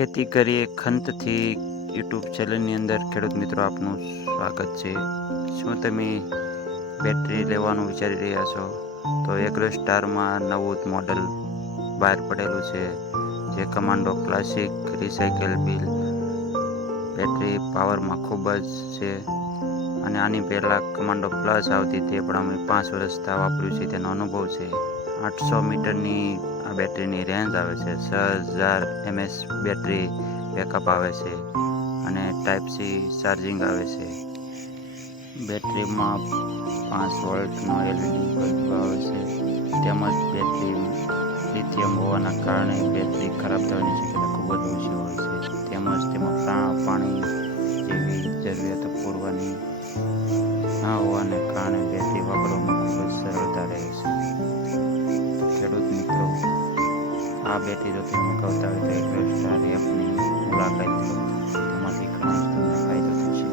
ખેતી કરીએ ખંતથી યુટ્યુબ ચેનલની અંદર ખેડૂત મિત્રો આપનું સ્વાગત છે. શું તમે બેટરી લેવાનું વિચારી રહ્યા છો? તો એગ્રો સ્ટારમાં નવું મોડલ બહાર પડેલું છે, જે commando classic recycle bill, battery પાવરમાં ખૂબ જ છે અને આની પહેલાં કમાન્ડો પ્લસ આવતી તે પણ અમે પાંચ વર્ષથી વાપર્યું છે, તેનો અનુભવ છે. આઠસો મીટરની આ બેટરીની રેન્જ આવે છે છ હજાર એમએસ બેટરી બેકઅપ આવે છે અને ટાઈપ સી ચાર્જિંગ આવે છે. બેટરીમાં પાંચ વોલ્ટનો એલઈડી બલ્બ આવે છે. તેમજ બેટરી લિથિયમ હોવાના કારણે બેટરી ખરાબ થવાની શક્યતા ખૂબ જ ઓછી હોય છે. તેમજ તેમાં પાણી જેવી જરૂરિયાતો પૂરવાની આ બેટી જોખમ મુકાવતા હોય તો એક સ્ટાર એપની મુલાકાત લો તેમાંથી ઘણો તમને ફાયદો થશે